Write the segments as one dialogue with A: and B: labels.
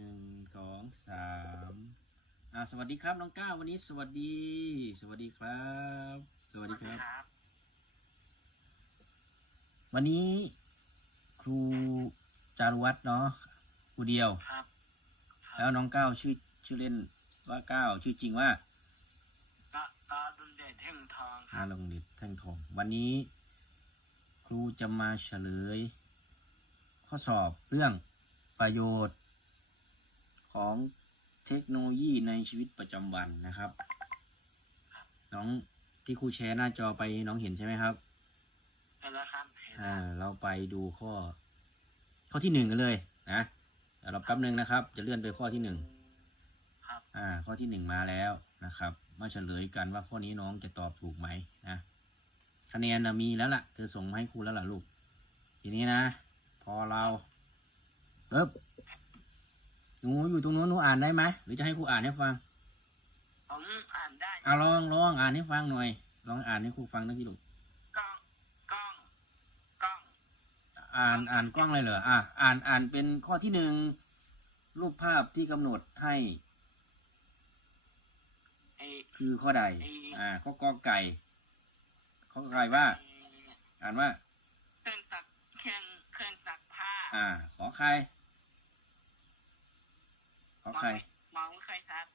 A: นึ่งสองสามอ่าสวัสดีครับน้องก้าววันนี้สวัสดี สวัสดีครับ สวัสดีครับ
B: ครับ
A: วันนี้ครูจารุวัฒน์เนาะครูเดียว
B: ครับ
A: แล้วน้องก้าวชื่อชื่อเล่นว่าก้าวชื่อจริงว่า
B: ตาตาดุลเดชเท่งทองค
A: อา
B: รับ
A: ลงเด็ดแท่งทอง วันนี้ครูจะมาเฉลย ข้อสอบเรื่องประโยชน์ ของเทคโนโลยีในชีวิตประจำวันนะครับ น้องที่ครูแชร์หน้าจอไปน้องเห็นใช่ไหมครับ
B: เห็นแล้วครับเห็น
A: อ่า
B: แล้ว
A: เราไปดูข้อ ข้อที่หนึ่งกันเลยนะเดี๋ยวเราแป๊บหนึ่งนะครับ จะเลื่อนไปข้อที่หนึ่ง
B: ครับ
A: อ่า ข้อที่หนึ่งมาแล้วนะครับ มาเฉลยกันว่าข้อนี้น้องจะตอบถูกไหมนะคะแนนนะมีแล้วล่ะ เธอส่งมาให้ครูแล้วล่ะลูก ทีนี้นะ พอเราปึ๊บ หนูอยู่ตรงนู้นหนูอ่านได้ไหมหรือจะให้ครูอ่านให้ฟัง
B: ผมอ่านได้
A: อ่าลองลองอ่านให้ฟังหน่อย ลองอ่านให้ครูฟังหน่อยสิลูก
B: กล้องกล้องกล้อง
A: อ่านอ่านกล้องเลยเหรออะอ่านอ่านเป็นข้อที่หนึ่งรูปภาพที่กำหนดให้
B: ไอ้
A: คือข้อใด
B: อืม
A: อ่าข้อกอไก่ข้อกอไก่ว่า อ่านว่า
B: เครื่องซักเครื่องเครื่องซักผ้า
A: อ่า ขอใครข อใคร
B: มองไม่เคยซัก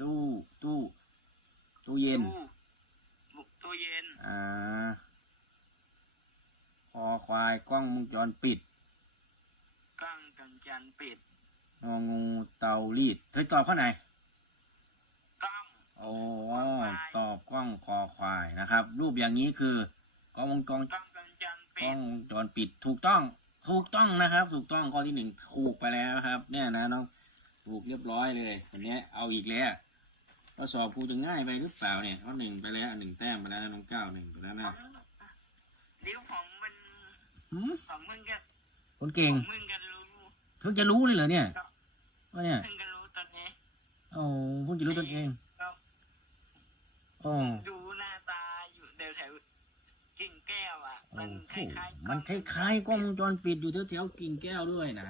A: ตู้ ตู้ ตู้เย็น
B: ตู้บุกตู้เย็น
A: อ่าคอควายกล้องวงจรปิด
B: กล้องจนจันปิด
A: งองูเตารีดเธอตอบข้อไหน
B: กล้อง
A: โอ้ตอบกล้องคอควายนะครับ รูปอย่างนี้คือกล้องวงจร
B: กล้องจนจัน
A: ก
B: ปิ
A: ล้อ
B: ด
A: งวงจรปิด ถูกต้อง ถูกต้องนะครับ ถูกต้องข้อที่หนึ่งถูกไปแล้วนะครับ เนี่ยนะน้อง ถูกเรียบร้อยเลยวันนี้เอาอีกแล้วข้อสอบครูจะง่ายไปหรือเปล่าเนี่ยข้อหนึ่งไปแล้วหนึ่งแต้มไปแล้วนะน้องเก้าหนึ่งไปแล้วนะ
B: เดี๋ยวผมมัน
A: หืม
B: ผมเพิ่งจะ
A: คนเก่ง
B: ผมเพิ่งจะรู้
A: เพิ่งจะรู้เลยเหรอเนี่ยว่าเนี่ย
B: เพิ่งจะรู้ตอนนี้
A: โอ้เพิ่งจะรู้ตนเอง
B: ก็
A: โอ้
B: ดูหน้าตาอยู่เดี๋ยวแถวกิ่งแก้วอะ
A: โอ้
B: มัน
A: โห
B: คล้ายๆ
A: มันคล้ายๆกล้องวงจรปิดอยู่แถวๆกิ่งแก้วด้วยนะ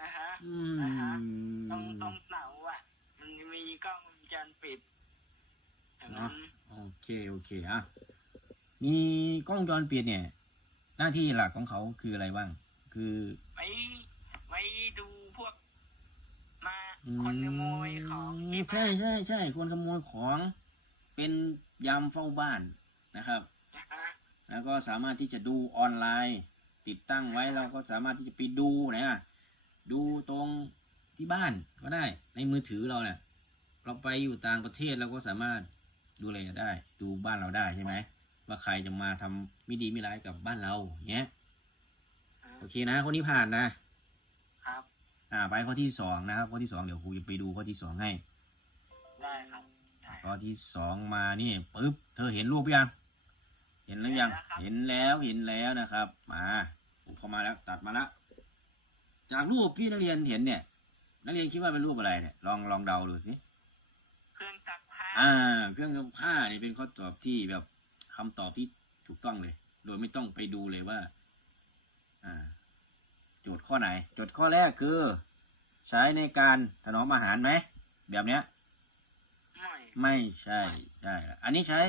B: อ่าฮะ
A: อื
B: อ่าฮะ
A: ม
B: ตรงตรงเสาอะ มันมีกล้องวงจรปิดอืม
A: เนาะ โอ เคโอเคอะมีกล้องวงจรปิดเนี่ย หน้าที่หลักของเขาคืออะไรบ้าง คือ
B: ไว้ไว้ดูพวก มา
A: อืม
B: คนขโมยของที่
A: ใช่
B: บ้าน
A: ใช่ใช่คนขโมยของ เป็นยามเฝ้าบ้านนะครับ
B: นะฮะ
A: แล้วก็สามารถที่จะดูออนไลน์ ติดตั้งไว้เราก็สามารถที่จะไปดูนะ ดูตรงที่บ้านก็ได้ในมือถือเราเนี่ยเราไปอยู่ต่างประเทศเราก็สามารถ ดูอะไรได้ ดูบ้านเราได้ใช่ไหมว่าใครจะมาทำไม่ดีไม่ร้ายกับบ้านเราอย่างเงี้ยโอเคนะข้อนี้ผ่านนะ
B: ครับ
A: อ่า ไปข้อที่สองนะครับข้อที่สองเดี๋ยวครูจะไปดูข้อที่สองให้
B: ได้ครับได้
A: ข้อที่สองมานี่ปึ๊บเธอเห็นรูปยังเห็นหรือยัง เห็นแล้วเห็นแล้วนะครับ มาผมเข้ามาแล้ว ตัดมาแล้วจากรูปที่นักเรียนเห็นเนี่ย นักเรียนคิดว่าเป็นรูปอะไรเนี่ยลองลองเดาดูสิ
B: เครื่องซักผ้า
A: อ่า เครื่องซักผ้านี่เป็นข้อตอบที่แบบคำตอบที่ถูกต้องเลย โดยไม่ต้องไปดูเลยว่า อ่า โจทย์ข้อไหน โจทย์ข้อแรกคือ ใช้ในการถนอมอาหารไหม แบบเนี้ย
B: ไม่
A: ไม่ใช่ใช่ละอันนี้ใช้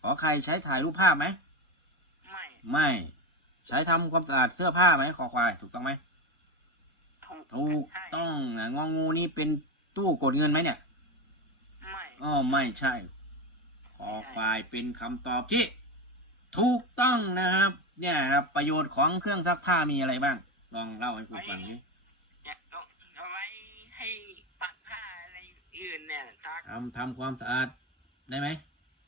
A: ขอใครใช้ถ่ายรูปภาพไหม
B: ไม่
A: ไม่ใช้ทำความสะอาดเสื้อผ้าไหมคอควาย ถูกต้องไหม
B: ถูก
A: ถูก
B: ใช่
A: ต้องนะงองูนี่เป็นตู้กดเงินไหมเนี่ย
B: ไม่
A: อ๋อไม่ใช่คอควายเป็นคำตอบที่ ถูกต้องนะครับ เนี่ยครับประโยชน์ของเครื่องซักผ้ามีอะไรบ้าง ลองเล่าให้ครูฟังดิ
B: อยากเอาเอาไว้ให้ปักผ้าอะไรอื่นเนี่ยซัก
A: ทำทำความสะอาดได้ไหม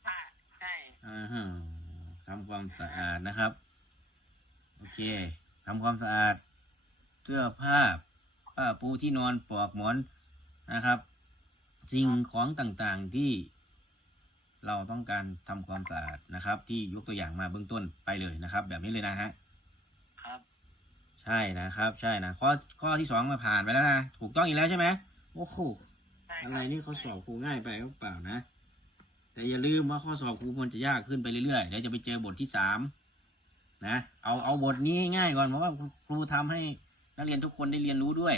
B: ผ้าใช่
A: อ่าฮะทำความสะอาดนะครับ โอเคทำความสะอาด เสื้อผ้าผ้าปูที่นอนปลอกหมอนนะครับ สิ่งของต่างๆที่เราต้องการทำความสะอาดนะครับ ที่ยกตัวอย่างมาเบื้องต้นไปเลยนะครับ แบบนี้เลยนะฮะ
B: ครับ
A: ใช่นะครับ ใช่นะข้อข้อที่สองมาผ่านไปแล้วนะถูกต้องอีกแล้วใช่ไหมโอ้โห
B: ใช่ค
A: อะ
B: บ
A: ไรนี่เขาสอบครูง่ายไปหรือเปล่านะ แต่อย่าลืมว่าข้อสอบครูมันจะยากขึ้นไปเรื่อยๆเดี๋ยวจะไปเจอบทที่สามนะเอาเอาบทนี้ง่ายก่อนเพราะว่าครูทำให้นักเรียนทุกคนได้เรียนรู้ด้วย